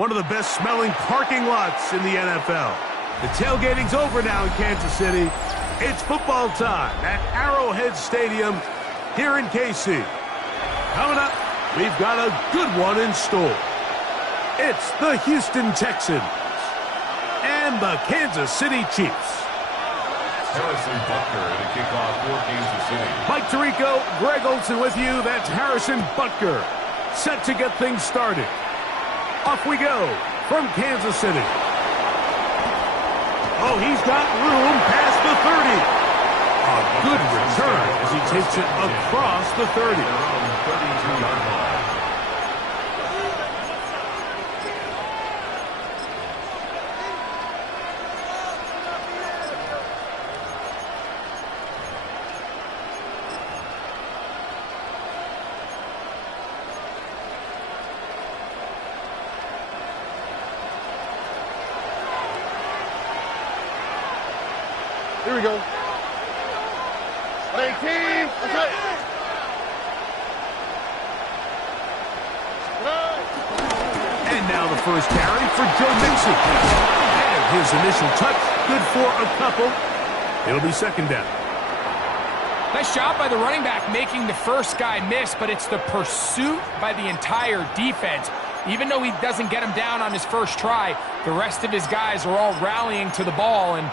one of the best smelling parking lots in the NFL. The tailgating's over now in Kansas City. It's football time at Arrowhead Stadium here in KC. Coming up, we've got a good one in store. It's the Houston Texans and the Kansas City Chiefs. Harrison Butker at a kickoff for Kansas City. Mike Tirico, Greg Olsen with you. That's Harrison Butker, set to get things started. Off we go from Kansas City. Oh, he's got room past the 30. A good return as he takes it across the 30. 32-yard line. Here we go. 18. That's right. And now the first carry for Joe Mixon. And his initial touch, good for a couple. It'll be second down. Nice job by the running back making the first guy miss, but it's the pursuit by the entire defense. Even though he doesn't get him down on his first try, the rest of his guys are all rallying to the ball, and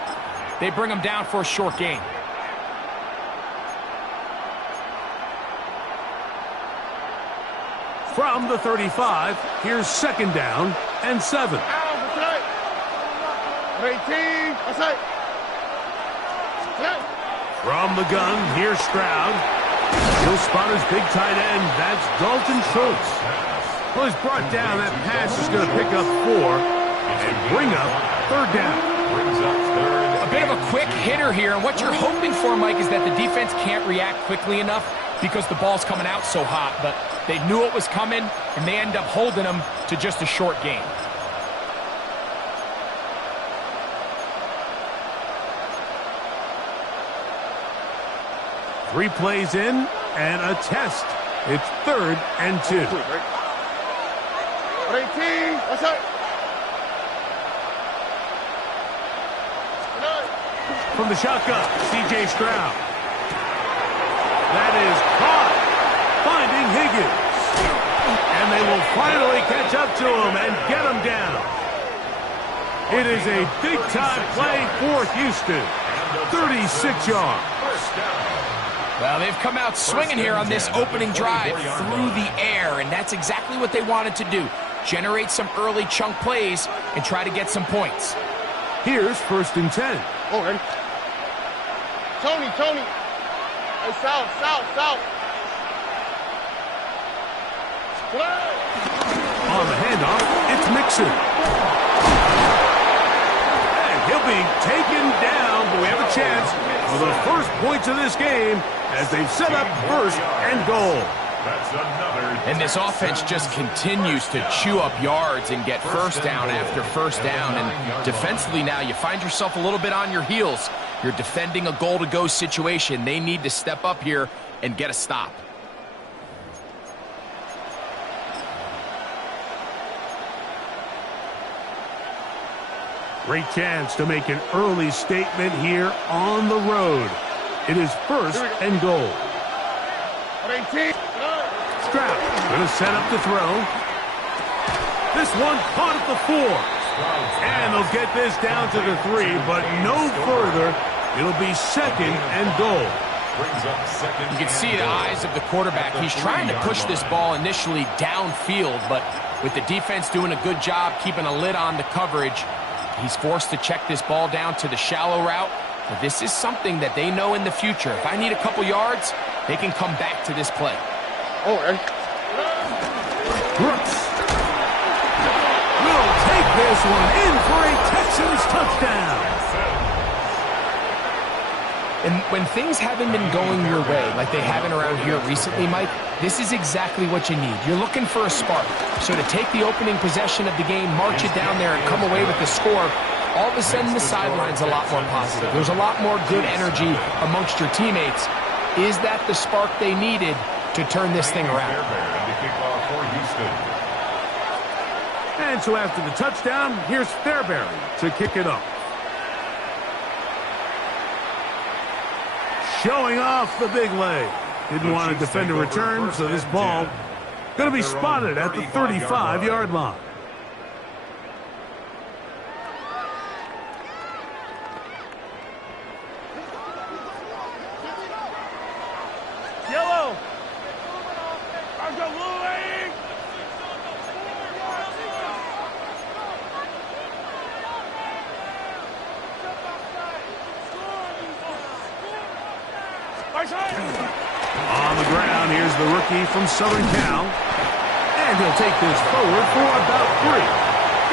they bring him down for a short gain. From the 35, here's second down and 7. That's right. 18. That's right. From the gun, here's Stroud. He'll spot his big tight end. That's Dalton Schultz. Well, he's brought down. That pass is going to pick up 4 and bring up third down. Brings up third. A bit of a quick hitter here, and what you're hoping for, Mike, is that the defense can't react quickly enough because the ball's coming out so hot. But they knew it was coming, and they end up holding them to just a short gain. Three plays in and a test. It's third and 2. 18. That's right. From the shotgun, C.J. Stroud. That is caught, finding Higgins. And they will finally catch up to him and get him down. It is a big-time play for Houston. 36 yards. Well, they've come out swinging here on this opening drive through the air, and that's exactly what they wanted to do. Generate some early chunk plays and try to get some points. Here's first and 10. Oh, ready? Tony. Hey, south. On the handoff, it's Mixon. And he'll be taken down, but we have a chance for the first points of this game as they've set up first and goal. That's another. And this offense just continues to chew up yards and get first down after first down. And defensively now, you find yourself a little bit on your heels. You're defending a goal-to-go situation. They need to step up here and get a stop. Great chance to make an early statement here on the road. It is first and goal. 18. Stroud going to set up the throw. This one caught at the 4. And they'll get this down to the 3, but no further. It'll be second and goal. You can see the eyes of the quarterback. He's trying to push this ball initially downfield, but with the defense doing a good job keeping a lid on the coverage, he's forced to check this ball down to the shallow route. But this is something that they know in the future. If I need a couple yards, they can come back to this play. Oh, ready? Brooks will take this one in for a Texans touchdown. And when things haven't been going your way, like they haven't around here recently, Mike, this is exactly what you need. You're looking for a spark. So to take the opening possession of the game, march it down there, and come away with the score, all of a sudden the sideline's a lot more positive. There's a lot more good energy amongst your teammates. Is that the spark they needed to turn this thing around? And so after the touchdown, here's Fairbury to kick it off. Showing off the big leg. Didn't want to defend a return, so this ball going to be spotted at the 35-yard line. Yellow. On the ground, here's the rookie from Southern Cal. And he'll take this forward for about 3.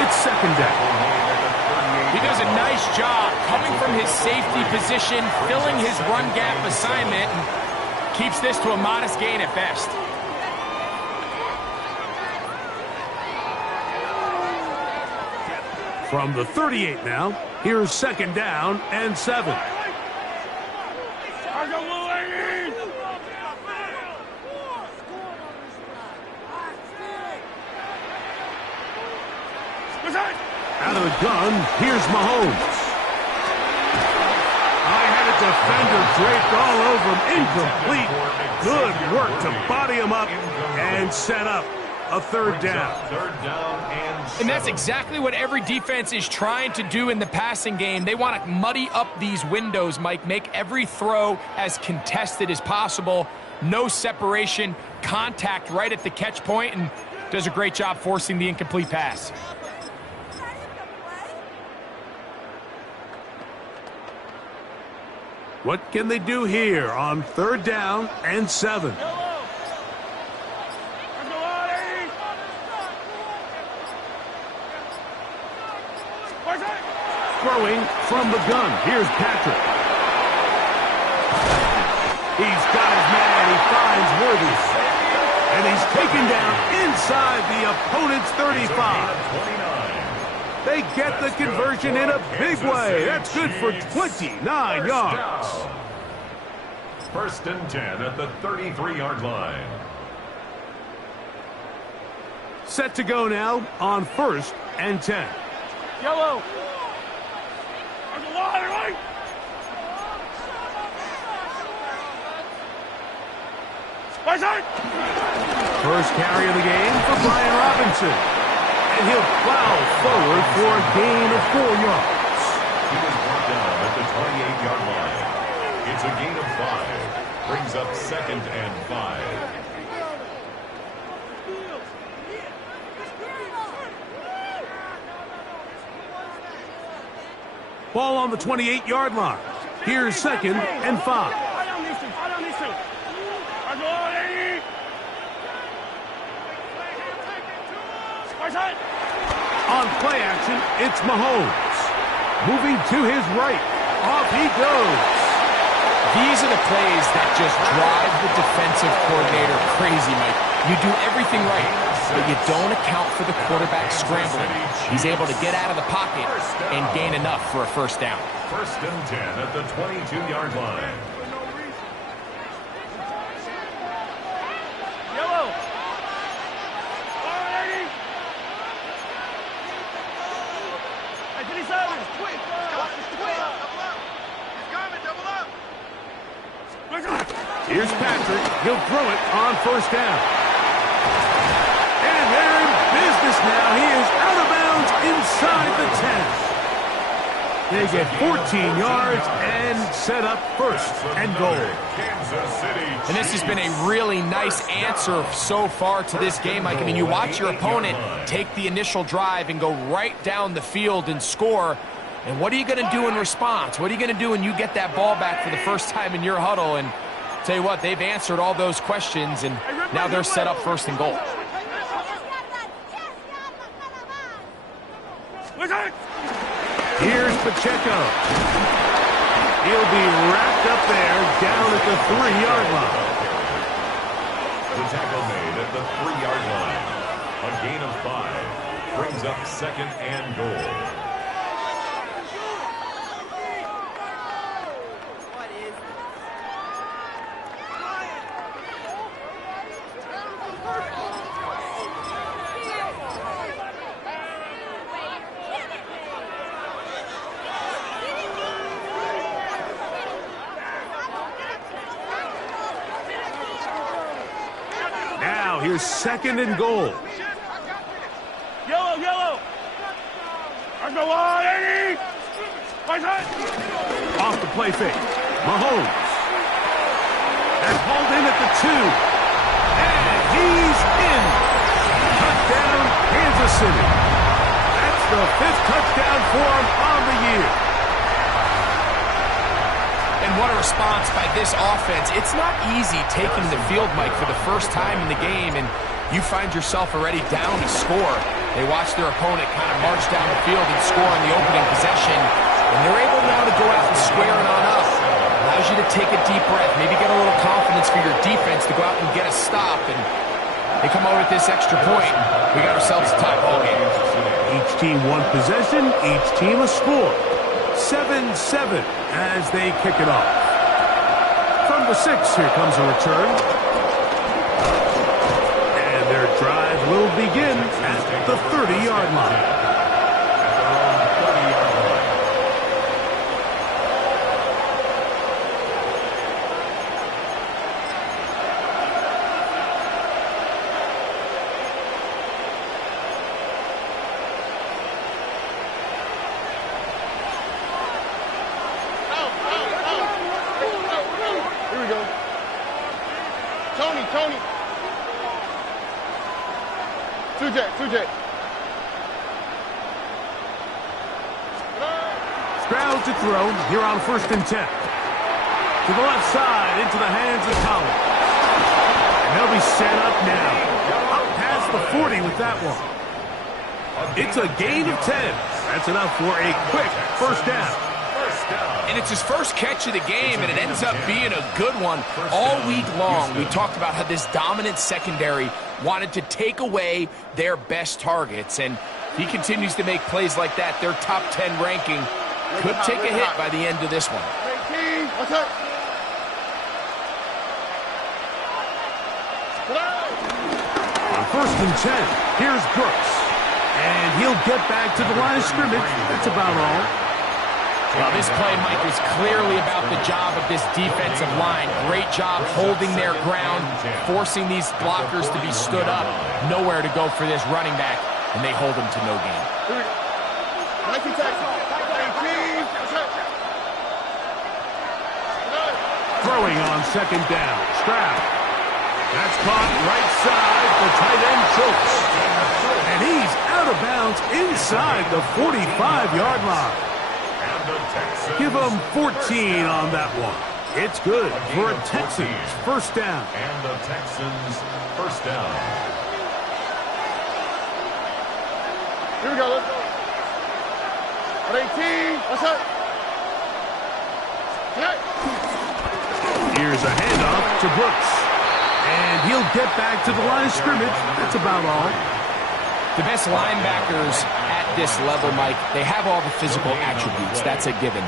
It's second down. He does a nice job coming from his safety position, filling his run gap assignment, and keeps this to a modest gain at best. From the 38 now, here's second down and 7. Out of the gun, here's Mahomes. I had a defender draped all over him. Incomplete. Good work to body him up and set up a third down. And that's exactly what every defense is trying to do in the passing game. They want to muddy up these windows, Mike, make every throw as contested as possible. No separation, contact right at the catch point, and does a great job forcing the incomplete pass. What can they do here on third down and 7? Throwing from the gun. Here's Patrick. He's got his man. He finds Worthy. And he's taken down inside the opponent's 35. They get the conversion in a big way. That's good for 29 yards. First and 10 at the 33-yard line. Set to go now on first and 10. Yellow. First carry of the game for Brian Robinson. And he'll plow forward for a gain of 4 yards. He was brought down at the 28-yard line. It's a gain of 5. Brings up second and 5. Ball on the 28-yard line. Here's second and 5. On play action, it's Mahomes. Moving to his right. Off he goes. These are the plays that just drive the defensive coordinator crazy, Mike. You do everything right, but you don't account for the quarterback scrambling. He's able to get out of the pocket and gain enough for a first down. First and 10 at the 22-yard line. Yellow. Here's Patrick. He'll throw it on first down. And they're in business now. He is out of bounds inside the 10. They get 14 yards and set up first and goal. And this has been a really nice answer so far to this game, Mike. I mean, you watch your opponent take the initial drive and go right down the field and score. And what are you going to do in response? What are you going to do when you get that ball back for the first time in your huddle? And tell you what, they've answered all those questions, and now they're set up first and goal. Here's Pacheco. He'll be wrapped up there down at the 3-yard line. The tackle made at the 3-yard line. A gain of 5. Brings up second and goal. Here's 2nd and goal. Yellow, yellow. There's no line, Eddie. Off the play fake. Mahomes. And hauled in at the 2. And he's in. Touchdown, Kansas City. That's the 5th touchdown for him on the year. And what a response by this offense. It's not easy taking the field, Mike, for the first time in the game, and you find yourself already down to score. They watch their opponent kind of march down the field and score on the opening possession, and they're able now to go out and square it on up. Allows you to take a deep breath, maybe get a little confidence for your defense to go out and get a stop, and they come over with this extra point. We got ourselves a tie ball game. Each team one possession, each team a score. 7-7 as they kick it off. From the 6, here comes a return. And their drive will begin at the 30-yard line. Tony. 2J. Stroud to throw here on 1st and 10. To the left side, into the hands of Collins. And they'll be set up now. Up past the 40 with that one. It's a gain of 10. That's enough for a quick first down. And it's his first catch of the game, and it ends up being a good one. All week long, we talked about how this dominant secondary wanted to take away their best targets. And if he continues to make plays like that, their top 10 ranking could take a hit by the end of this one. On 1st and 10, here's Brooks. And he'll get back to the line of scrimmage. That's about all. Well, this play, Mike, was clearly about the job of this defensive line. Great job holding their ground, forcing these blockers to be stood up. Nowhere to go for this running back, and they hold him to no gain. Throwing on 2nd down. Stroud. That's caught right side. The tight end chokes. And he's out of bounds inside the 45-yard line. Give them 14 on that one. It's good for a Texans first down. And the Texans first down. Here we go, let's go. 18, what's up? Here's a handoff to Brooks. And he'll get back to the line of scrimmage. That's about all. The best linebackers at this level, Mike, they have all the physical attributes. That's a given.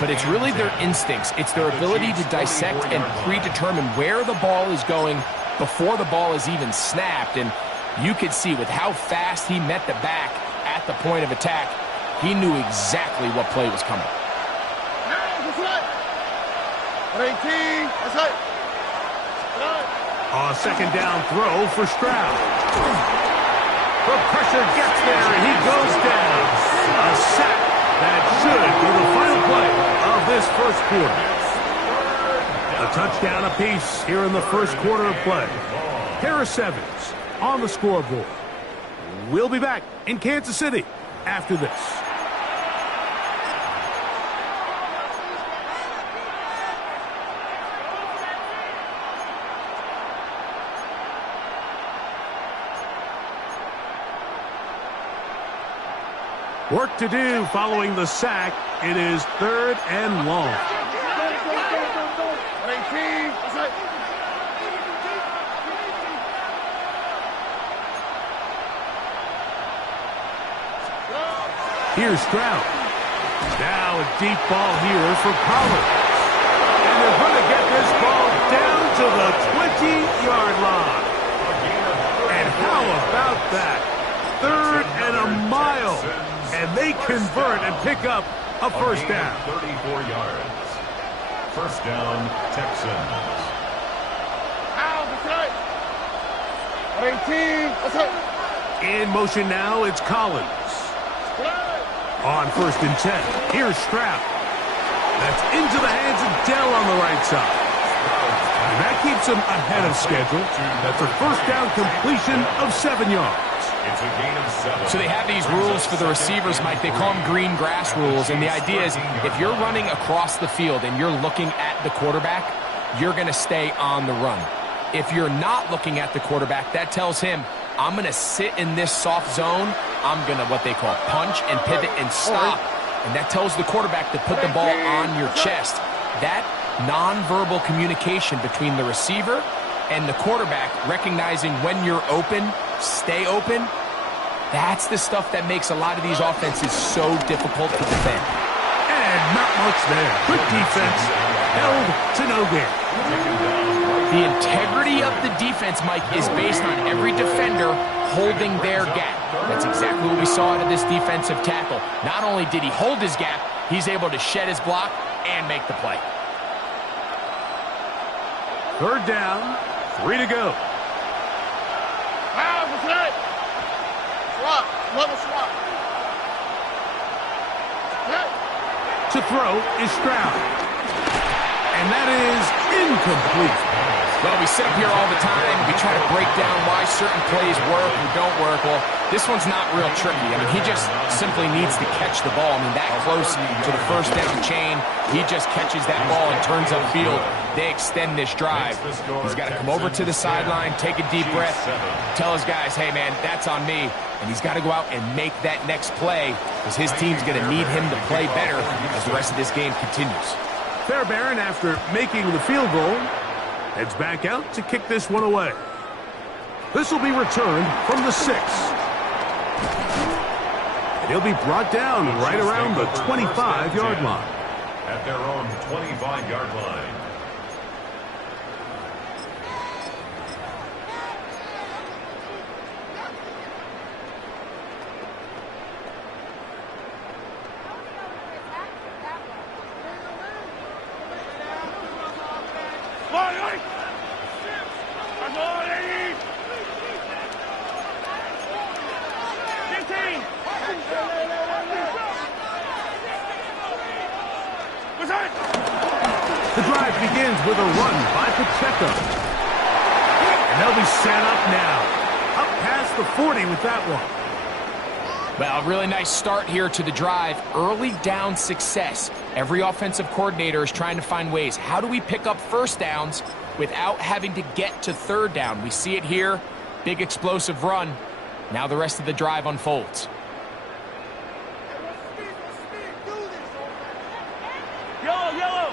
But it's really their instincts. It's their ability to dissect and predetermine where the ball is going before the ball is even snapped. And you could see with how fast he met the back at the point of attack, he knew exactly what play was coming. 18, that's right. A 2nd down throw for Stroud. The pressure gets there, and he goes down. A sack that should be the final play of this first quarter. A touchdown apiece here in the first quarter of play. Harris Evans on the scoreboard. We'll be back in Kansas City after this. Work to do following the sack. It is 3rd and long. 18, that's right. Here's Stroud. Now a deep ball here for Collins. And they're going to get this ball down to the 20-yard line. And how about that? 3rd and a mile. And they convert and pick up a first down. 34 yards. First down, Texans. 18. Let's hit. In motion now, it's Collins. On 1st and 10, here's Stroud. That's into the hands of Dell on the right side. And that keeps him ahead of schedule. That's a first down completion of 7 yards. It's a gain of 7. So they have these rules for the receivers, Mike. They call them green grass rules. And the idea is if you're running across the field and you're looking at the quarterback, you're going to stay on the run. If you're not looking at the quarterback, that tells him, I'm going to sit in this soft zone. I'm going to what they call punch and pivot and stop. And that tells the quarterback to put the ball on your chest. That nonverbal communication between the receiver and the quarterback, recognizing when you're open, stay open, that's the stuff that makes a lot of these offenses so difficult to defend. And not much there. Good defense. Held to no gain. The integrity of the defense, Mike, is based on every defender holding their gap. That's exactly what we saw out of this defensive tackle. Not only did he hold his gap, he's able to shed his block and make the play. 3rd down, 3 to go. Swap. Level swap. To throw is Stroud. And that is incomplete. Well, we sit up here all the time. We try to break down why certain plays work or don't work. Well, this one's not real tricky. I mean, he just simply needs to catch the ball. I mean, that close to the first down chain, he just catches that ball and turns upfield. They extend this drive. He's got to come over to the sideline, take a deep breath, tell his guys, hey, man, that's on me. And he's got to go out and make that next play because his team's going to need him to play better as the rest of this game continues. Fairbairn, after making the field goal, heads back out to kick this one away. This will be returned from the 6. And he'll be brought down right around the 25-yard line. At their own 25-yard line. The drive begins with a run by Pacheco. And they'll be set up now. Up past the 40 with that one. Well, a really nice start here to the drive. Early down success. Every offensive coordinator is trying to find ways. How do we pick up first downs without having to get to 3rd down? We see it here. Big explosive run. Now the rest of the drive unfolds. Yellow.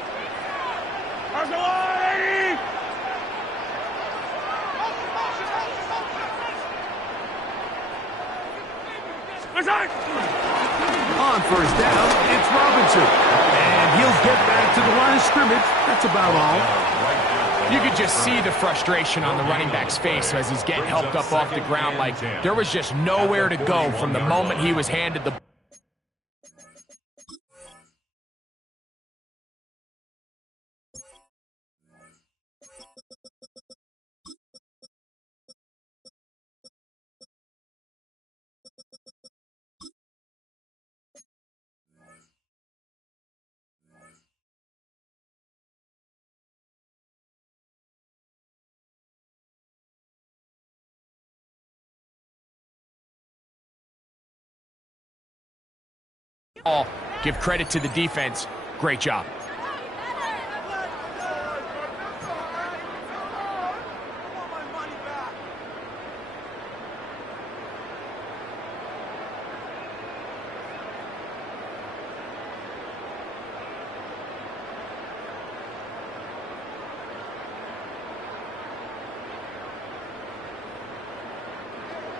On 1st down, it's Robinson. And he'll get back to the line of scrimmage. That's about all. You could just see the frustration on the running back's face as he's getting helped up off the ground. Like, there was just nowhere to go from the moment he was handed the ball. Give credit to the defense. Great job.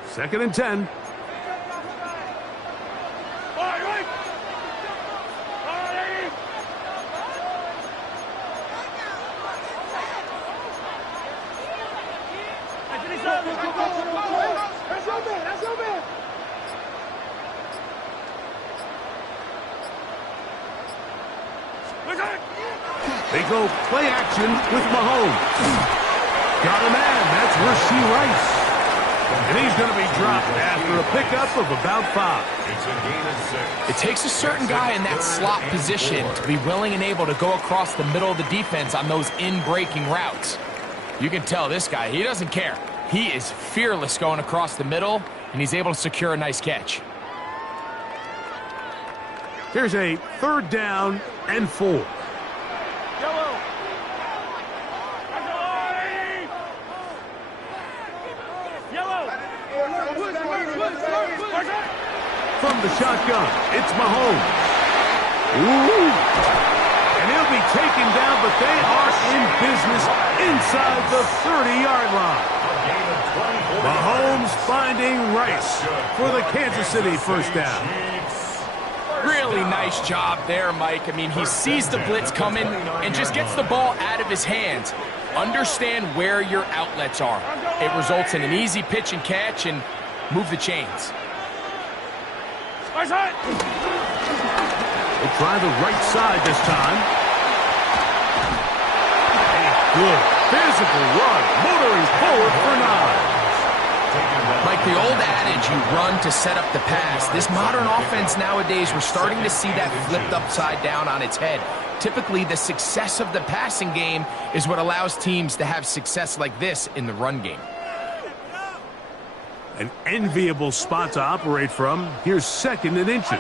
Second and 10. They go play action with Mahomes. Got a man. That's Rasheed Rice. And he's going to be dropped after a pickup of about 5. It's a gain of 6. It takes a certain guy in that slot position to be willing and able to go across the middle of the defense on those in-breaking routes. You can tell this guy, he doesn't care. He is fearless going across the middle, and he's able to secure a nice catch. Here's a 3rd down and 4. Yellow. From the shotgun, it's Mahomes. Ooh. And he'll be taken down, but they are in business inside the 30-yard line. Mahomes finding Rice for the Kansas City first down. Really nice job there, Mike. I mean, he sees the blitz coming and just gets the ball out of his hands. Understand where your outlets are. It results in an easy pitch and catch and move the chains. We'll try the right side this time. A good physical run, motoring forward for 9. Like the old adage, you run to set up the pass. This modern offense nowadays, we're starting to see that flipped upside down on its head. Typically, the success of the passing game is what allows teams to have success like this in the run game. An enviable spot to operate from. Here's 2nd and inches.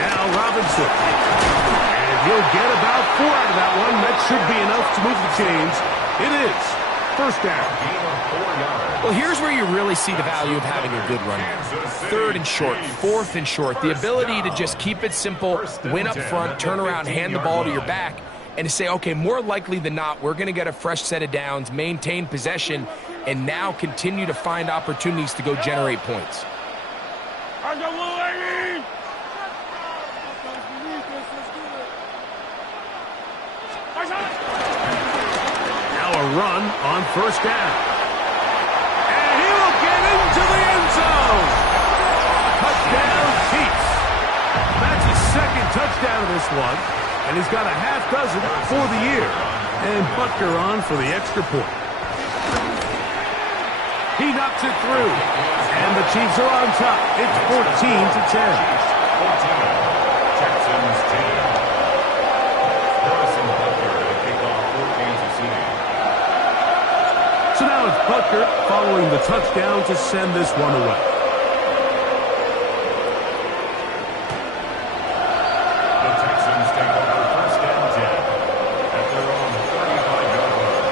Now Robinson. And he'll get about 4 out of that one. That should be enough to move the chains. It is 1st down. Well, here's where you really see the value of having a good run game. 3rd and short, 4th and short. The ability to just keep it simple, win up front, turn around, hand the ball to your back, and to say, okay, more likely than not, we're going to get a fresh set of downs, maintain possession, and now continue to find opportunities to go generate points. Now a run on 1st down. And he will get into the end zone. Touchdown, Chiefs. That's his 2nd touchdown of this one. And he's got a half dozen for the year. And Butker on for the extra point. He knocks it through. And the Chiefs are on top. It's 14-10. Texans 10. Harrison Butker to kick off for Kansas City. So now it's Butker following the touchdown to send this one away. The Texans take over 1st and 10 at their own 35-yard line.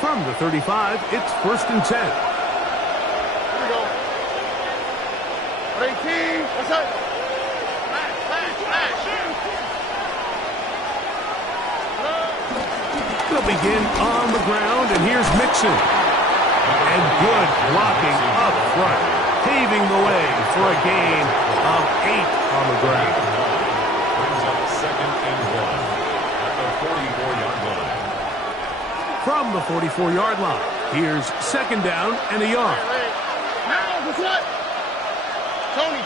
From the 35, it's 1st and 10. Here we go. 18. What's up? They'll begin on the ground, and here's Mixon. And good blocking up front, paving the way for a gain of 8 on the ground. Brings up 2nd and 1 at the 44-yard line. From the 44-yard line, here's 2nd down and a yard. Now, what's what? Tony.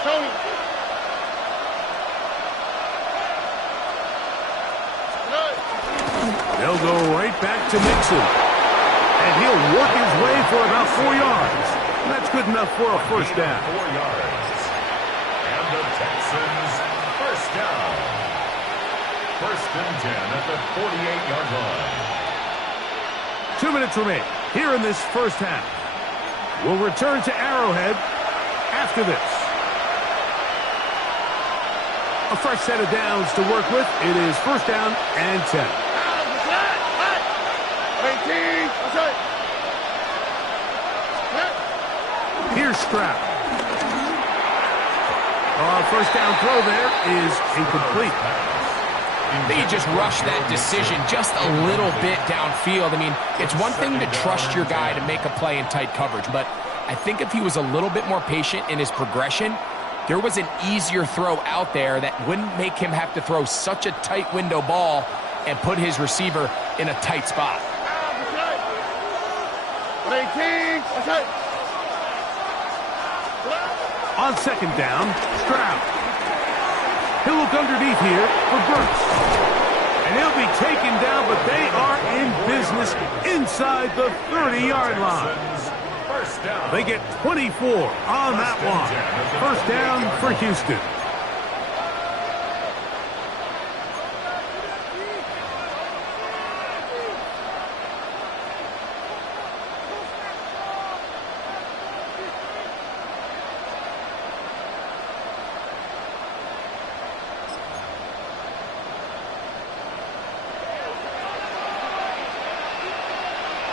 They'll go right back to Mixon. And he'll work his way for about 4 yards. That's good enough for a 1st down. 4 yards. And the Texans 1st down. 1st and 10 at the 48-yard line. 2 minutes remain here in this 1st half. We'll return to Arrowhead after this. A fresh set of downs to work with. It is 1st down and 10. 18. What's up? Here's Stroud. 1st down throw there is incomplete. They just rushed that decision just a little bit downfield. I mean, it's one thing to trust your guy to make a play in tight coverage, but I think if he was a little bit more patient in his progression, there was an easier throw out there that wouldn't make him have to throw such a tight window ball and put his receiver in a tight spot. 18. On second down, Stroud. He'll look underneath here for Brooks. And he'll be taken down, but they are in business inside the 30-yard line. First down. They get 24 on that one. First down for Houston.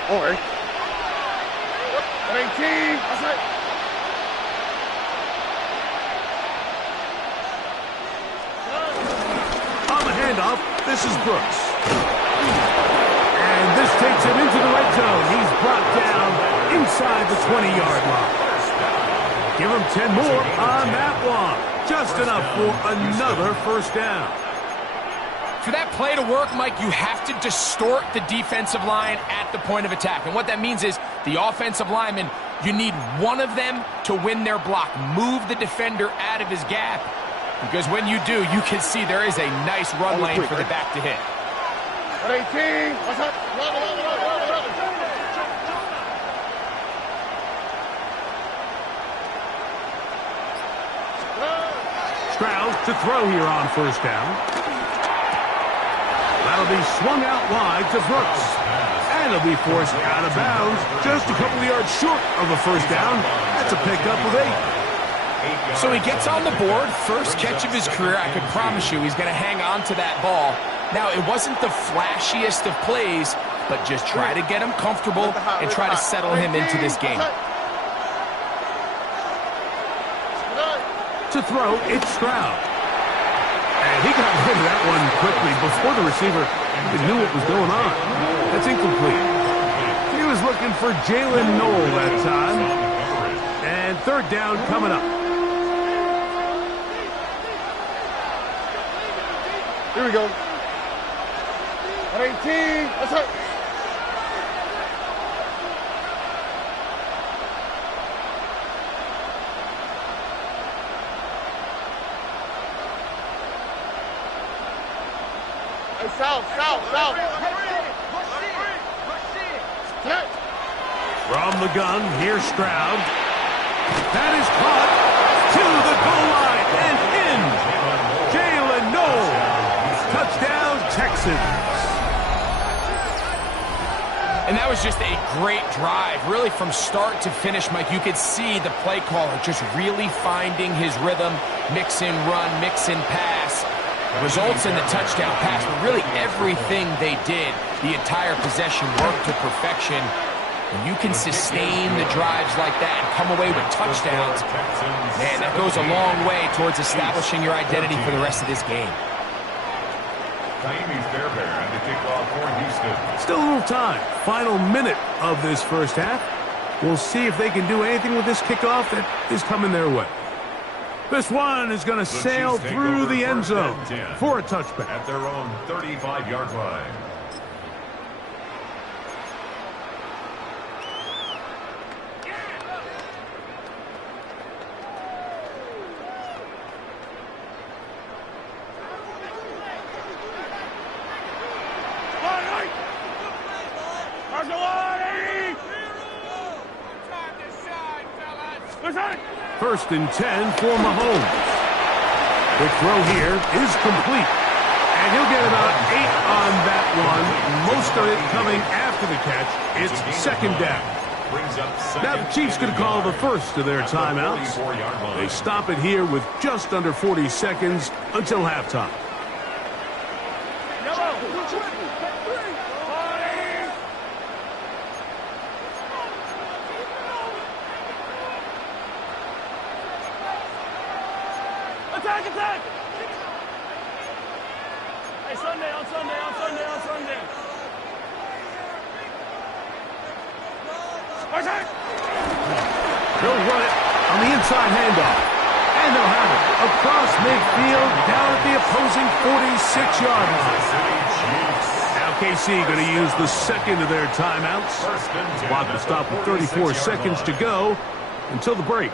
Or 18. That's it. On the handoff, this is Brooks. And this takes him into the red zone. He's brought down inside the 20-yard line. Give him 10 more on that one. Just enough for another first down. For that play to work, Mike, you have to distort the defensive line at the point of attack. And what that means is the offensive lineman, you need one of them to win their block. Move the defender out of his gap. Because when you do, you can see there is a nice run lane for the back to hit. 18. What's up? Stroud to throw here on first down. That'll be swung out wide to Brooks. And he'll be forced out of bounds just a couple of yards short of a first down. That's a pickup of 8. So he gets on the board, first catch of his career. I can promise you he's going to hang on to that ball. Now, it wasn't the flashiest of plays, but just try to get him comfortable and try to settle him into this game. To throw, it's Stroud. And he got rid of that one quickly before the receiver even knew what was going on. That's incomplete. He was looking for Jalen Noel that time. And third down coming up. Here we go. 18. That's it. South. From the gun, here's Stroud. That is caught to the goal line and in. Jalen Noel. Touchdown, Texans. And that was just a great drive, really from start to finish, Mike. You could see the play caller just really finding his rhythm, mix in run, mix in pass. Results in the touchdown pass, but really everything they did, the entire possession worked to perfection. When you can sustain the drives like that and come away with touchdowns, man, that goes a long way towards establishing your identity for the rest of this game. Still a little time. Final minute of this first half. We'll see if they can do anything with this kickoff that is coming their way. This one is going to sail through the end zone for a touchback. At their own 35-yard line. First and 10 for Mahomes. The throw here is complete. And he'll get about 8 on that one. Most of it coming after the catch. It's second down. Now the Chiefs going to call the first of their timeouts. They stop it here with just under 40 seconds until halftime. Attack! Hey, Sunday. Attack! They'll run it on the inside handoff. And they'll have it across midfield down at the opposing 46-yard line. Now KC going to use the second of their timeouts. Clock will stop with 34 seconds to go until the break.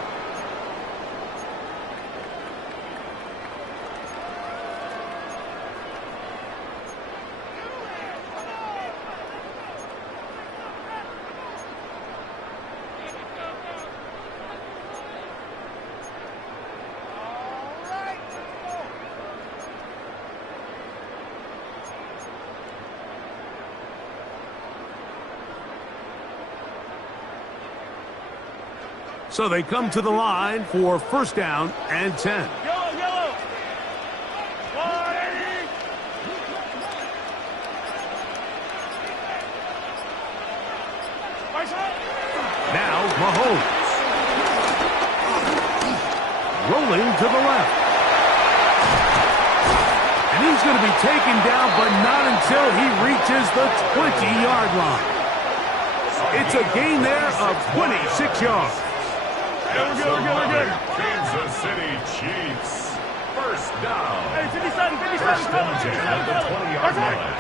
So they come to the line for first down and 10. Yellow. Now Mahomes. Rolling to the left. And he's going to be taken down, but not until he reaches the 20-yard line. It's a gain there of 26 yards. We're good. Kansas City Chiefs. First down. Hey, 57, First and 10 at the 20-yard line.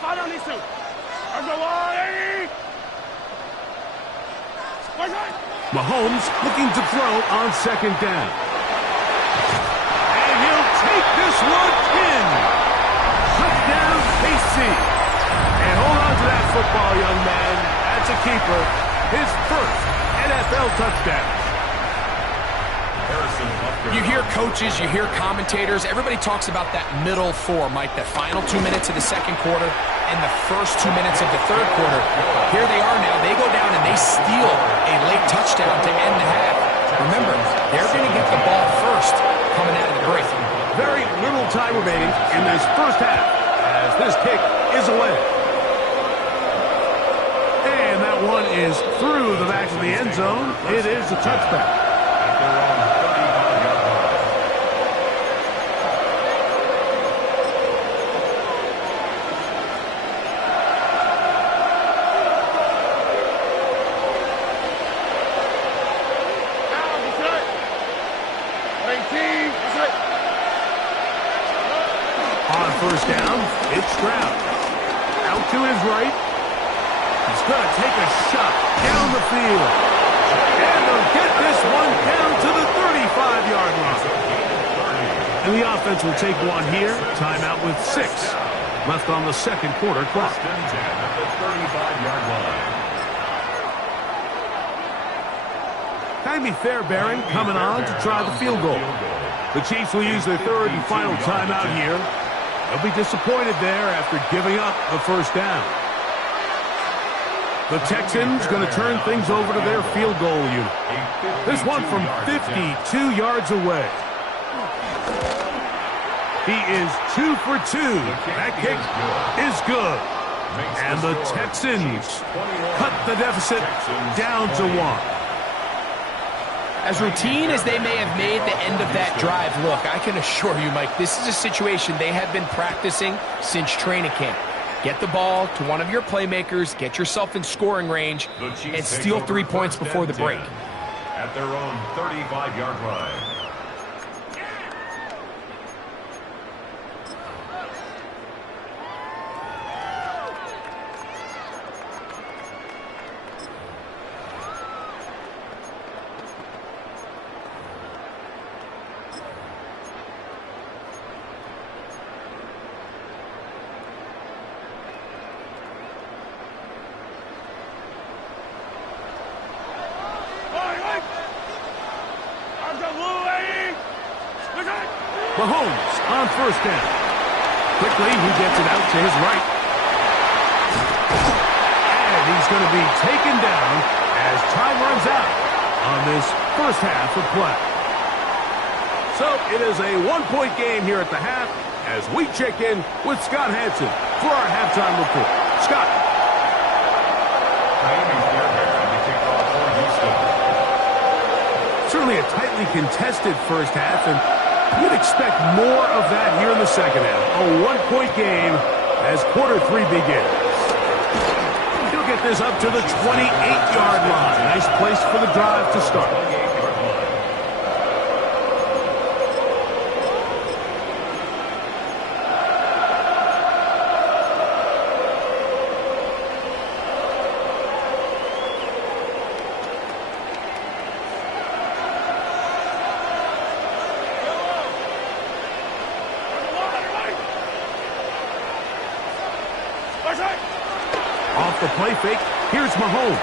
Fall down these two. Let's go on, Eddie. Mahomes looking to throw on second down. And he'll take this one in. Touchdown, KC. And hold on to that football, young man. That's a keeper. His first NFL touchdown. You hear coaches, you hear commentators, everybody talks about that middle four, Mike, the final 2 minutes of the second quarter and the first 2 minutes of the third quarter. Here they are now. They go down and they steal a late touchdown to end the half. Remember, they're going to get the ball first coming out of the break. Very little time remaining in this first half as this kick is away. And that one is through the back of the end zone. It is a touchback. First down, it's Stroud. Out to his right. He's going to take a shot down the field. And they'll get this one down to the 35-yard line. And the offense will take one here. Timeout with 6 left on the second quarter clock. First and 10 at the 35-yard line. Kind of be fair, Barron, coming on to try the field goal. The Chiefs will use their third and final timeout here. They'll be disappointed there after giving up the first down. The Texans going to turn things over to their field goal unit. This one from 52 yards away. He is 2 for 2. That kick is good. And the Texans cut the deficit down to 1. As routine as they may have made the end of that drive look, I can assure you, Mike, this is a situation they have been practicing since training camp. Get the ball to one of your playmakers, get yourself in scoring range, and steal 3 points before the break. At their own 35-yard line. Mahomes on first down. Quickly, he gets it out to his right. And he's going to be taken down as time runs out on this first half of play. So it is a one-point game here at the half as we check in with Scott Hansen for our halftime report. Scott. Certainly a tightly contested first half, and you'd expect more of that here in the second half. A one-point game as quarter 3 begins. He'll get this up to the 28-yard line. Nice place for the drive to start. Off the play fake, here's Mahomes.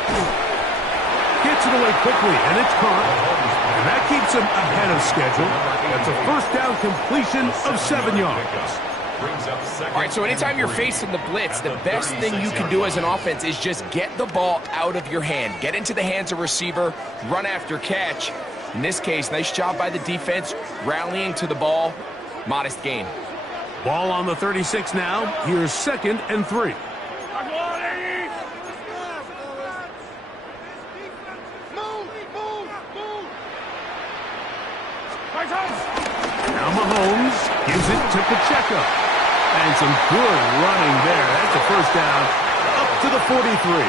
Gets it away quickly, and it's caught. And that keeps him ahead of schedule. That's a first down completion of 7 yards. All right, so anytime you're facing the blitz, the best thing you can do as an offense is just get the ball out of your hand. Get into the hands of receiver, run after catch. In this case, nice job by the defense, rallying to the ball. Modest gain. Ball on the 36 now. Here's 2nd and 3. Now Mahomes gives it to Pacheco. And some good running there. That's a first down up to the 43.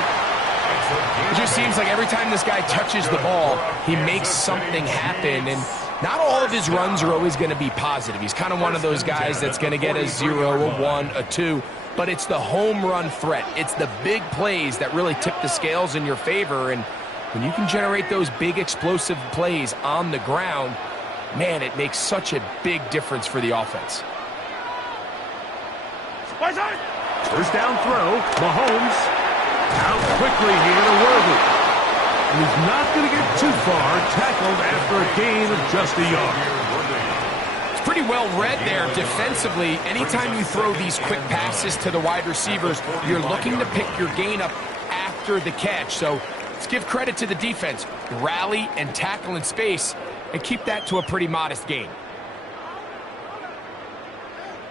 It just seems like every time this guy touches the ball, he makes something happen. And not all of his runs are always going to be positive. He's kind of one of those guys that's going to get a 0, a 1, a 2. But it's the home run threat. It's the big plays that really tip the scales in your favor. And when you can generate those big explosive plays on the ground, man, it makes such a big difference for the offense. First down throw. Mahomes out quickly here to Worthy. And he's not going to get too far. Tackled after a gain of just a yard. It's pretty well read there defensively. Anytime you throw these quick passes to the wide receivers, you're looking to pick your gain up after the catch. So let's give credit to the defense. Rally and tackle in space and keep that to a pretty modest gain.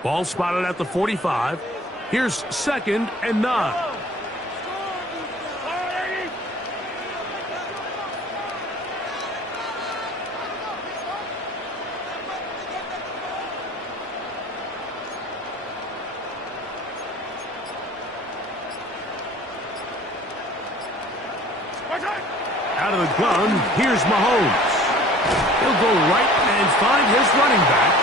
Ball spotted at the 45. Here's 2nd and 9. Out of the gun, here's Mahomes. He'll go right and find his running back.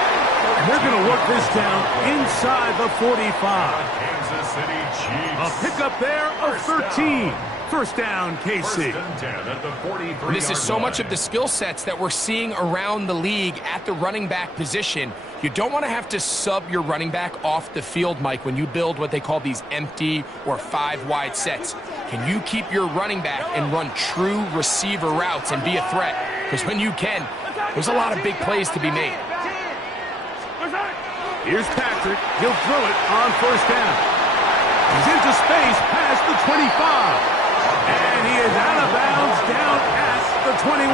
And they're going to work this down inside the 45. Kansas City Chiefs. A pickup there of 13. First down, KC. This is so much of the skill sets that we're seeing around the league at the running back position. You don't want to have to sub your running back off the field, Mike, when you build what they call these empty or 5-wide sets. Can you keep your running back and run true receiver routes and be a threat? Because when you can, there's a lot of big plays to be made. Here's Patrick. He'll throw it on first down. He's into space past the 25. And he is out of bounds down at the 21.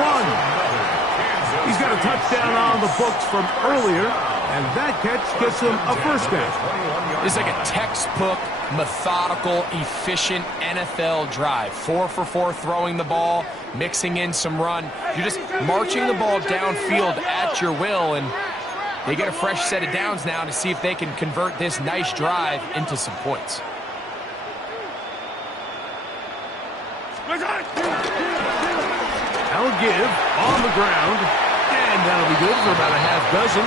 He's got a touchdown on the books from earlier, and that catch gets him a first down. It's like a textbook, methodical, efficient NFL drive. 4 for 4 throwing the ball, mixing in some run. You're just marching the ball downfield at your will, and they get a fresh set of downs now to see if they can convert this nice drive into some points. That'll give on the ground, and that'll be good for about a half dozen.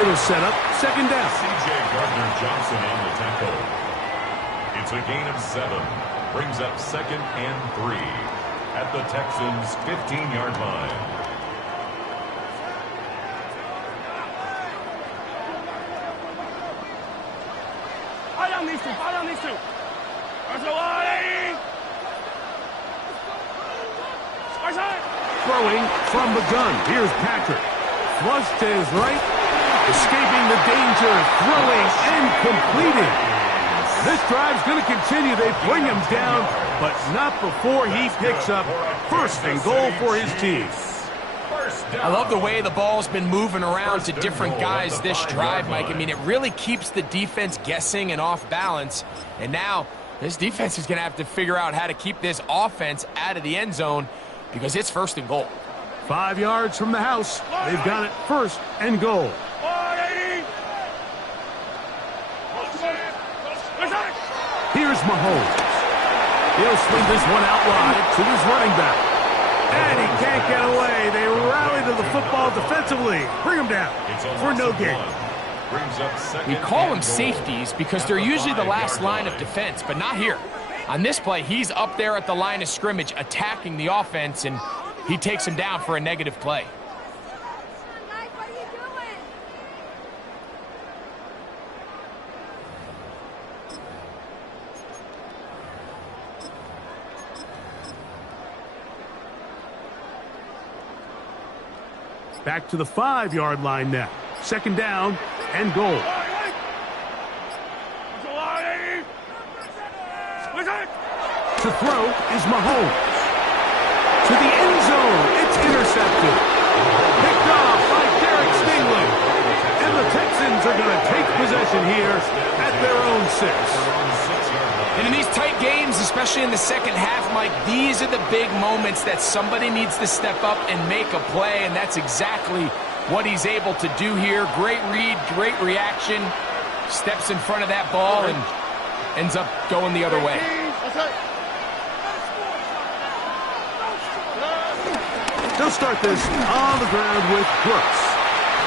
It'll set up second down. C.J. Gardner-Johnson on the tackle. It's a gain of 7. Brings up 2nd and 3 at the Texans' 15-yard line. Fire on these two. Throwing from the gun. Here's Patrick. Flush to his right. Escaping the danger. Throwing and completing. This drive's going to continue. They bring him down, but not before he picks up first and goal for his team. I love the way the ball's been moving around to different guys this drive, Mike. I mean, it really keeps the defense guessing and off balance. And now this defense is going to have to figure out how to keep this offense out of the end zone because it's first and goal. 5 yards from the house. They've got it first and goal. Here's Mahomes. He'll swing this one out wide to his running back. And he can't get away. They rally to the football defensively. Bring him down for no gain. We call them safeties because they're usually the last line of defense, but not here. On this play, he's up there at the line of scrimmage attacking the offense, and he takes him down for a negative play. Back to the 5-yard line now. Second down and goal. To throw is Mahomes. To the end zone. It's intercepted. Picked off by Derek Stingley. And the Texans are going to take possession here at their own 6. And in these tight games, especially in the second half, Mike, these are the big moments that somebody needs to step up and make a play, and that's exactly what he's able to do here. Great read, great reaction. Steps in front of that ball and ends up going the other way. They'll start this on the ground with Brooks.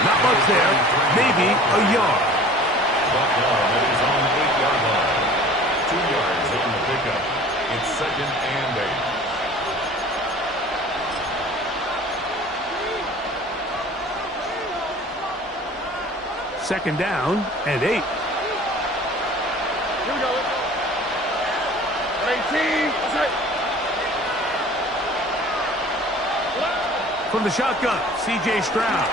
Not much there, maybe a yard. That is on the 8-yard line. 2 yards on the pickup. It's second and 8. Second down and 8. Here we go. 18. From the shotgun, C.J. Stroud.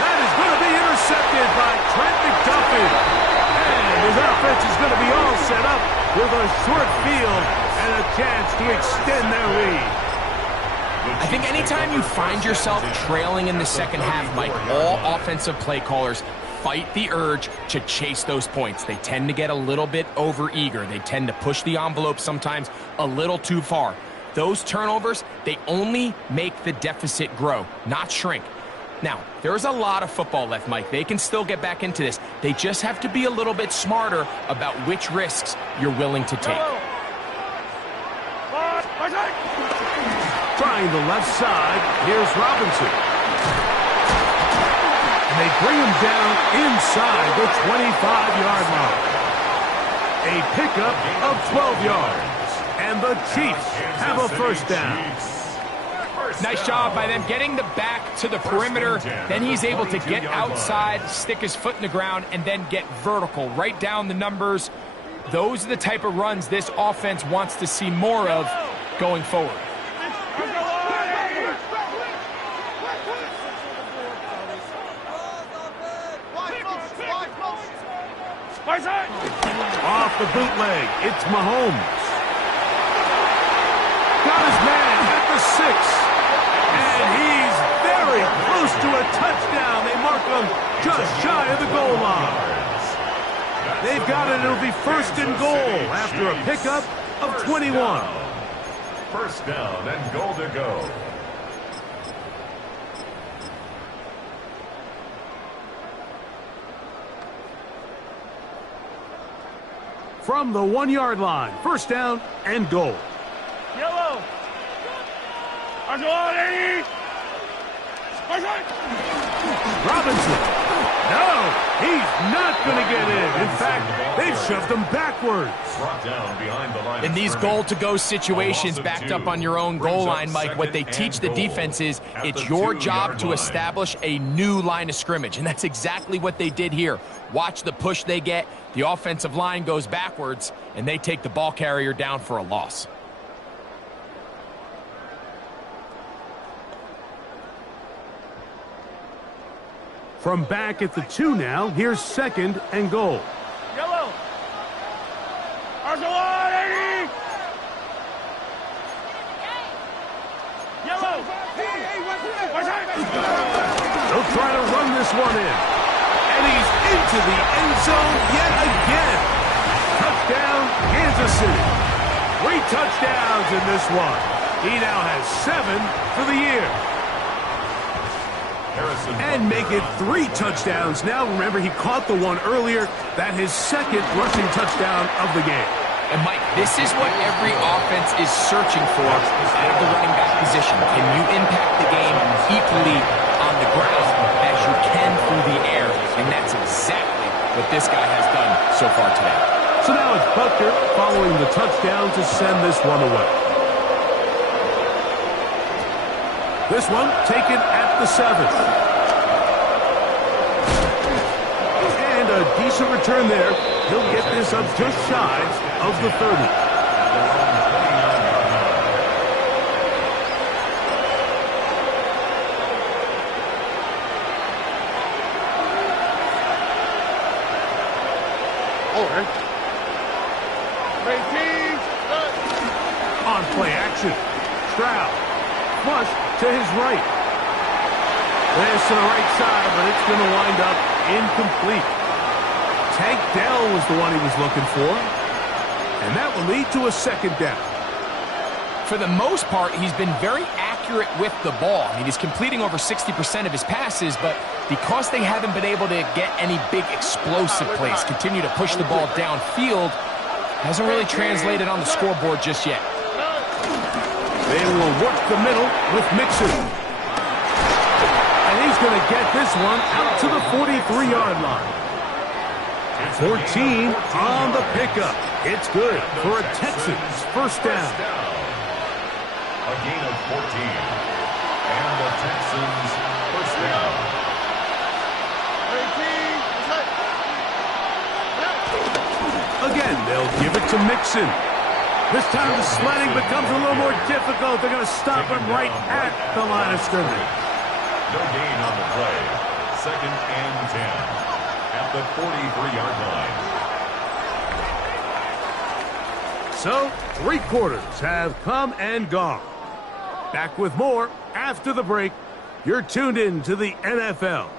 That is going to be intercepted by Trent McDuffie. And his offense is going to be all set up with a short field and a chance to extend their lead. I think anytime you find yourself trailing in the second half, Mike, all offensive play callers fight the urge to chase those points. They tend to get a little bit overeager. They tend to push the envelope sometimes a little too far. Those turnovers, they only make the deficit grow, not shrink. Now, there's a lot of football left, Mike. They can still get back into this. They just have to be a little bit smarter about which risks you're willing to take. Trying the left side, here's Robinson. And they bring him down inside the 25-yard line. A pickup of 12 yards. And the Chiefs have a first down. Nice job by them getting the back to the perimeter. Then he's able to get outside, stick his foot in the ground, and then get vertical. Right down the numbers. Those are the type of runs this offense wants to see more of going forward. Off the bootleg, it's Mahomes. Got his man at the 6. And he's very close to a touchdown. They mark him just shy of the goal line. They've got it. It'll be first and goal after a pickup of 21. First down and goal to go. From the 1-yard line, first down and goal. Yellow. Robinson. No, he's not going to get in. In fact, they've shoved him backwards. Brought down behind the line. In these goal-to-go situations, backed up on your own goal line, Mike, what they teach the defense is it's your job to establish a new line of scrimmage, and that's exactly what they did here. Watch the push they get. The offensive line goes backwards, and they take the ball carrier down for a loss. From back at the 2 now, here's second and goal. Yellow. Yellow. They'll try to run this one in. And he's into the end zone yet again. Touchdown, Kansas City. 3 touchdowns in this one. He now has 7 for the year. And make it 3 touchdowns. Now, remember, he caught the one earlier. That his second rushing touchdown of the game. And, Mike, this is what every offense is searching for out of the running back position. Can you impact the game equally on the ground as you can through the air? And that's exactly what this guy has done so far today. So now it's Butker following the touchdown to send this one away. This one taken at the 7. And a decent return there. He'll get this up just shy of the 30. Over. On play action. Stroud. Flush to his right. This to the right side, but it's going to wind up incomplete. Tank Dell was the one he was looking for. And that will lead to a second down. For the most part, he's been very accurate with the ball. I mean, he's completing over 60% of his passes, but because they haven't been able to get any big explosive plays, continue to push the ball downfield, hasn't really translated on the scoreboard just yet. They will work the middle with Mixon. And he's going to get this one out to the 43-yard line. 14 on the pickup. It's good for a Texans first down. A gain of 14. And the Texans first down. Again, they'll give it to Mixon. This time the sledding becomes a little more difficult. They're going to stop him right at the line of scrimmage. No gain on the play. Second and 10 at the 43-yard line. So, 3 quarters have come and gone. Back with more after the break. You're tuned in to the NFL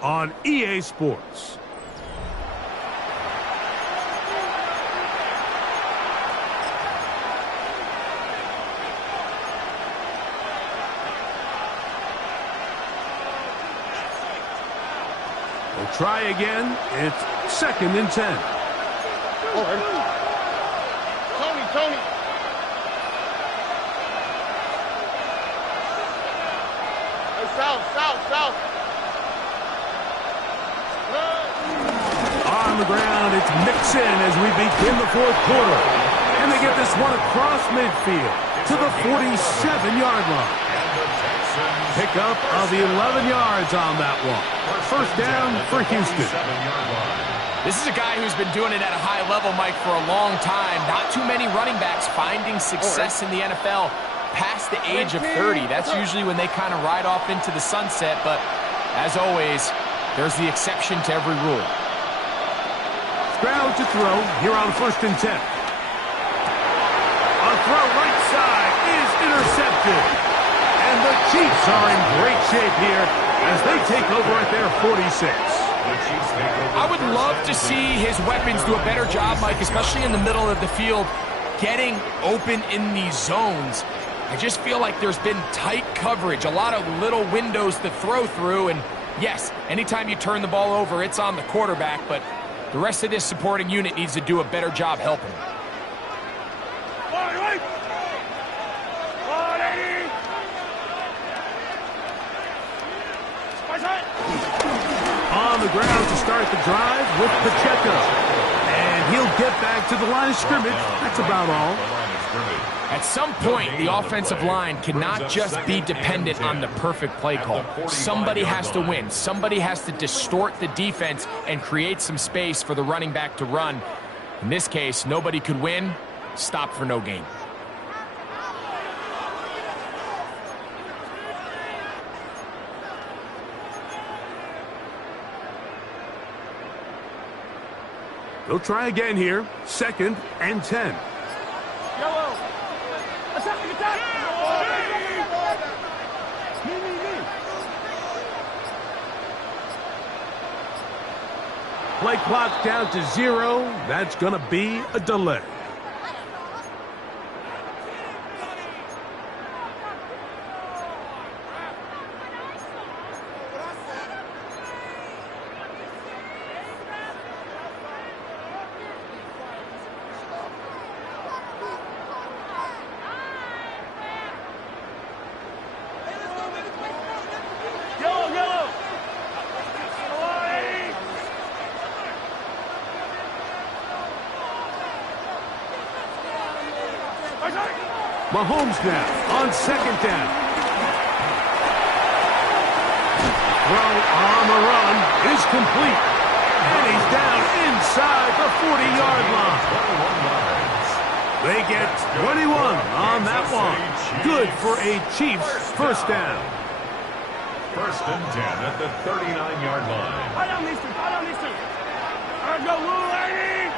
on EA Sports. We'll try again. It's second and 10. Over. Tony. Hey, south. On the ground, it's Mixon as we begin the 4th quarter. And they get this one across midfield to the 47-yard line. Pickup of 11 yards on that one. First down for Houston. This is a guy who's been doing it at a high level, Mike, for a long time. Not too many running backs finding success in the NFL past the age of 30. That's usually when they kind of ride off into the sunset, but as always, there's the exception to every rule. Stroud to throw here on 1st and 10. A throw right side is intercepted. And the Chiefs are in great shape here as they take over at their 46. I would love to see his weapons do a better job, Mike, especially in the middle of the field, getting open in these zones. I just feel like there's been tight coverage, a lot of little windows to throw through, and yes, anytime you turn the ball over, it's on the quarterback, but the rest of this supporting unit needs to do a better job helping. On the ground to start the drive with Pacheco. And he'll get back to the line of scrimmage. That's about all. At some point, the offensive line cannot just be dependent on the perfect play call. Somebody has to win. Somebody has to distort the defense and create some space for the running back to run. In this case, nobody could win. Stop for no gain. They'll try again here. 2nd and 10. Yellow. Attack. Play clock down to 0. That's going to be a delay. Mahomes now on second down. Throw on the run is complete. And he's down inside the 40-yard line. They get 21 on that one. Good for a Chiefs first down. First and 10 at the 39-yard line. Go, Lou, lady!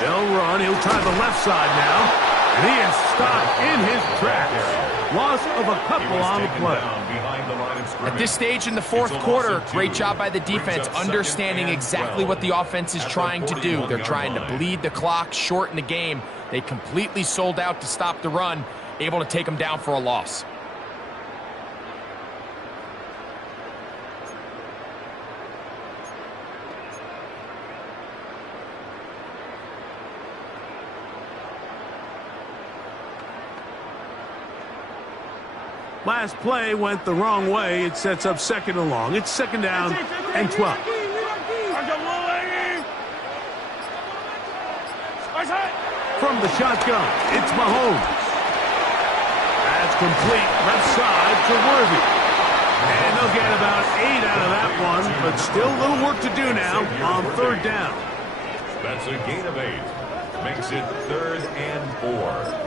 They'll run. He'll try the left side now. And he is stopped in his tracks. Loss of a couple on the play. At this stage in the fourth quarter, great job by the defense, understanding exactly what the offense is trying to do. They're trying to bleed the clock, shorten the game. They completely sold out to stop the run, able to take them down for a loss. Last play went the wrong way. It sets up second and long. It's second down and 12. From the shotgun, it's Mahomes. That's complete left side to Worthy. And they'll get about 8 out of that one, but still a little work to do now on third down. That's a gain of 8. Makes it 3rd and 4.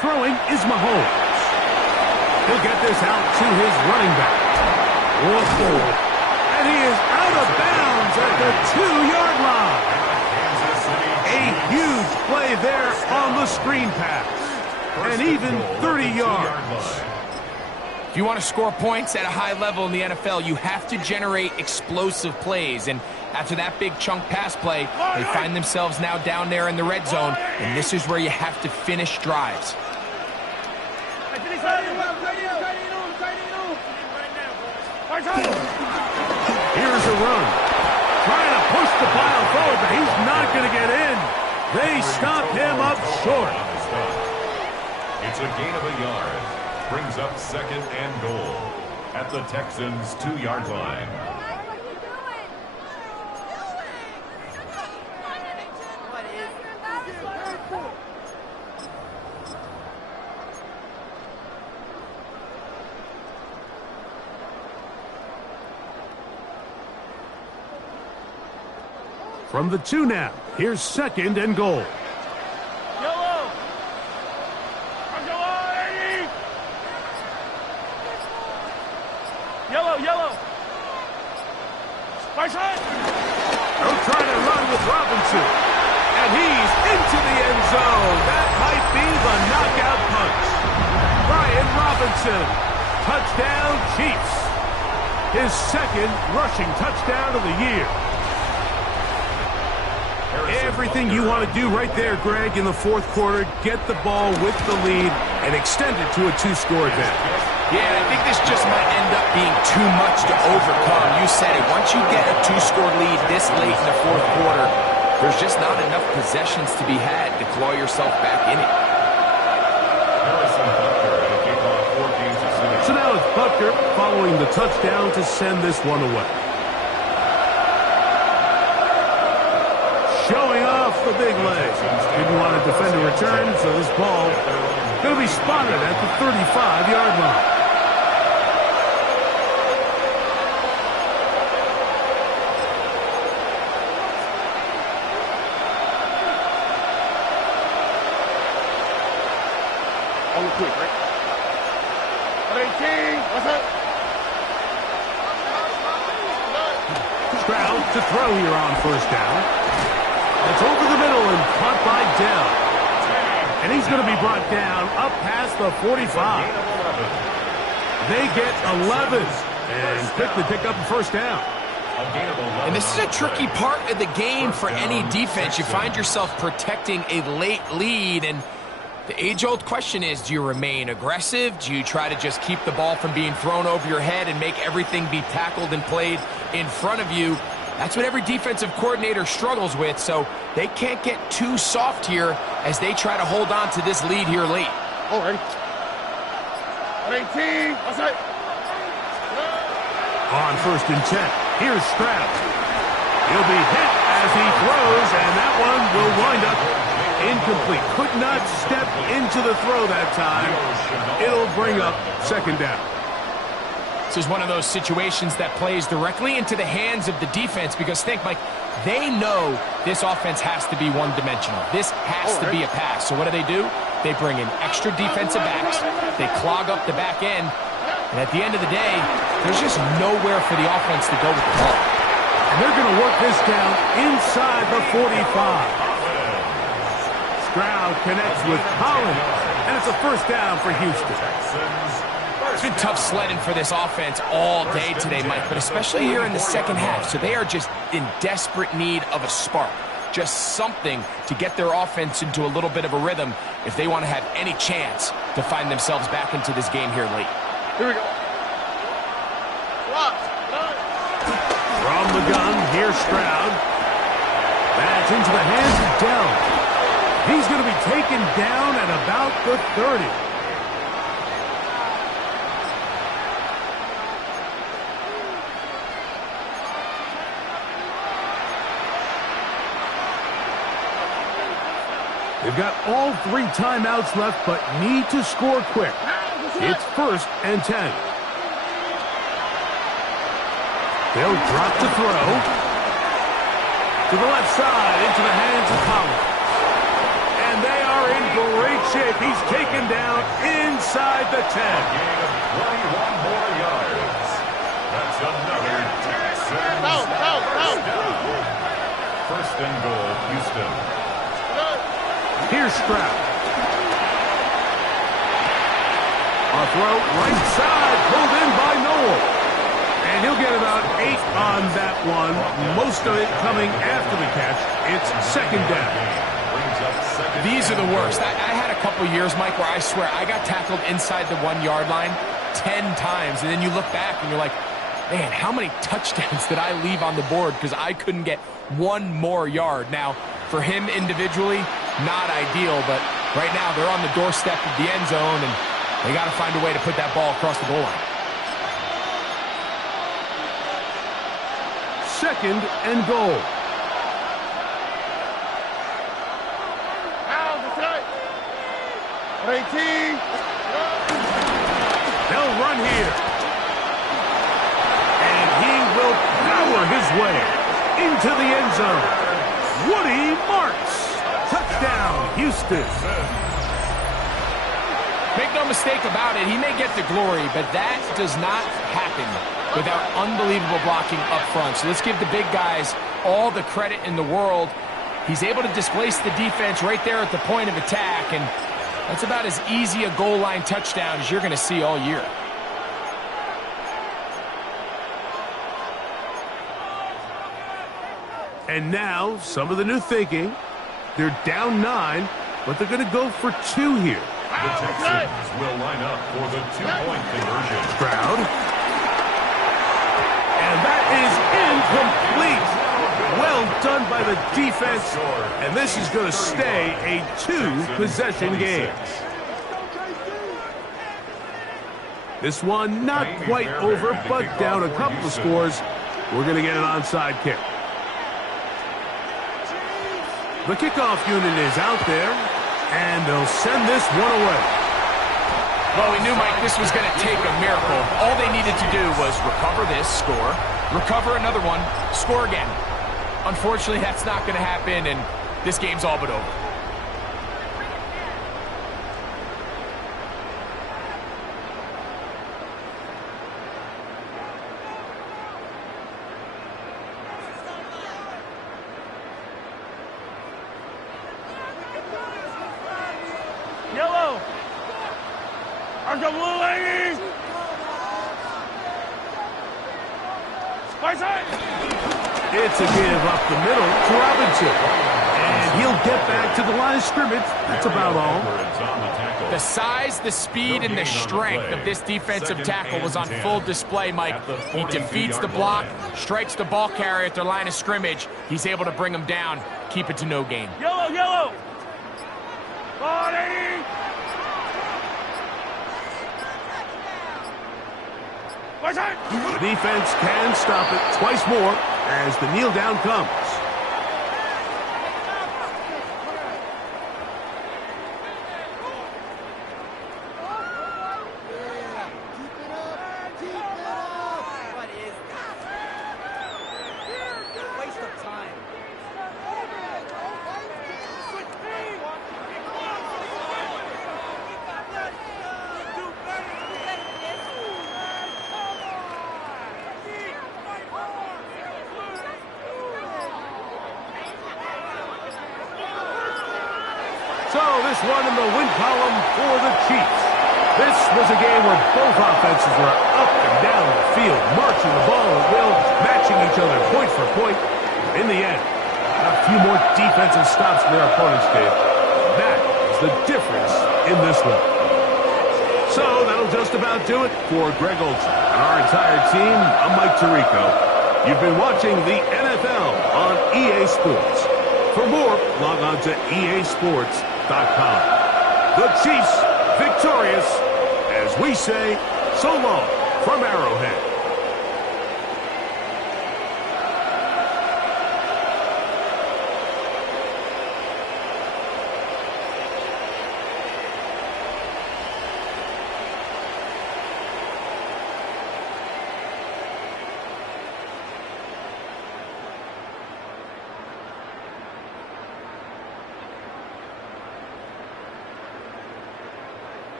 Throwing is Mahomes. He'll get this out to his running back. And he is out of bounds at the 2-yard line. A huge play there on the screen pass. And even 30 yards. If you want to score points at a high level in the NFL, you have to generate explosive plays. And after that big chunk pass play, they find themselves now down there in the red zone. And this is where you have to finish drives. Here's a run. Trying to push the pile forward, but he's not going to get in. They stop him up short. It's a gain of a yard. Brings up second and goal at the Texans' 2-yard line. From the 2 now, here's second and goal. Yellow! Yellow! Right side! They'll try to run with Robinson. And he's into the end zone. That might be the knockout punch. Brian Robinson. Touchdown, Chiefs. His second rushing touchdown of the year. Everything you want to do right there, Greg, in the fourth quarter. Get the ball with the lead and extend it to a 2-score advantage. Yeah, I think this just might end up being too much to overcome. You said it. Once you get a 2-score lead this late in the fourth quarter, there's just not enough possessions to be had to claw yourself back in it. So now it's Butker following the touchdown to send this one away. Showing off the big leg. Didn't want to defend a return, so this ball going to be spotted at the 35-yard line. On the quick, right? 18, what's up? Stroud to throw here on first down. It's over the middle and caught by Dell. And he's going to be brought down up past the 45. They get 11 and quickly pick up a first down. And this is a tricky part of the game for any defense. You find yourself protecting a late lead, and the age-old question is, do you remain aggressive? Do you try to just keep the ball from being thrown over your head and make everything be tackled and played in front of you? That's what every defensive coordinator struggles with, so they can't get too soft here as they try to hold on to this lead here late. Oh, ready? 18. Outside. On 1st and 10, here's Stroud. He'll be hit as he throws, and that one will wind up incomplete. Could not step into the throw that time. It'll bring up 2nd down. This is one of those situations that plays directly into the hands of the defense because think, Mike, they know this offense has to be one-dimensional. This has to be a pass. So what do? They bring in extra defensive backs. They clog up the back end. And at the end of the day, there's just nowhere for the offense to go with the ball. And they're going to work this down inside the 45. Stroud connects with Collins, and it's a 1st down for Houston. It's been tough sledding for this offense all day today, Mike, but especially here in the 2nd half. So they are just in desperate need of a spark, just something to get their offense into a little bit of a rhythm if they want to have any chance to find themselves back into this game here late. Here we go. From the gun, here's Stroud. That's into the hands of Dell. He's going to be taken down at about the 30. They've got all 3 timeouts left, but need to score quick. It's 1st and 10. They'll drop to throw. To the left side, into the hands of Collins. And they are in great shape. He's taken down inside the 10. 21 more yards. That's another Texans first down. 1st and goal, Houston. Here's Stroud. A throw right side, pulled in by Noel. And he'll get about 8 on that one, most of it coming after the catch. It's 2nd down. These are the worst. I had a couple years, Mike, where I swear I got tackled inside the 1-yard line 10 times, and then you look back and you're like, man, how many touchdowns did I leave on the board because I couldn't get 1 more yard? Now, for him individually, not ideal, but right now they're on the doorstep of the end zone, and they got to find a way to put that ball across the goal line. 2nd and goal. Out the side. 18. They'll run here. And he will power his way into the end zone. Woody Marks. Touchdown, Houston. Make no mistake about it, he may get the glory, but that does not happen without unbelievable blocking up front. So let's give the big guys all the credit in the world. He's able to displace the defense right there at the point of attack, and that's about as easy a goal line touchdown as you're going to see all year. And now, some of the new thinking. They're down 9, but they're going to go for 2 here. The Texans will line up for the 2-point conversion. Stroud. And that is incomplete. Well done by the defense. And this is going to stay a 2-possession game. This one not quite over, but down a couple of scores. We're going to get an onside kick. The kickoff unit is out there, and they'll send this one away. Well, we knew, Mike, this was going to take a miracle. All they needed to do was recover this, score, recover another one, score again. Unfortunately, that's not going to happen, and this game's all but over. Yellow. Arch the blue, ladies. It's a give up the middle to Robinson. And he'll get back to the line of scrimmage. That's about all. The size, the speed, and the strength of this defensive tackle was on full display, Mike. He defeats the block, strikes the ball carrier at their line of scrimmage. He's able to bring him down, keep it to no gain. Yellow, yellow. Body. The defense can stop it twice more as the kneel down comes. So this one in the win column for the Chiefs. This was a game where both offenses were up and down the field, marching the ball at will, matching each other point for point. In the end, a few more defensive stops than their opponents did. That is the difference in this one. So that'll just about do it for Greg Olson and our entire team. I'm Mike Tirico. You've been watching the NFL on EA Sports. For more, log on to easports.com. The Chiefs victorious, as we say, so long from Arrowhead.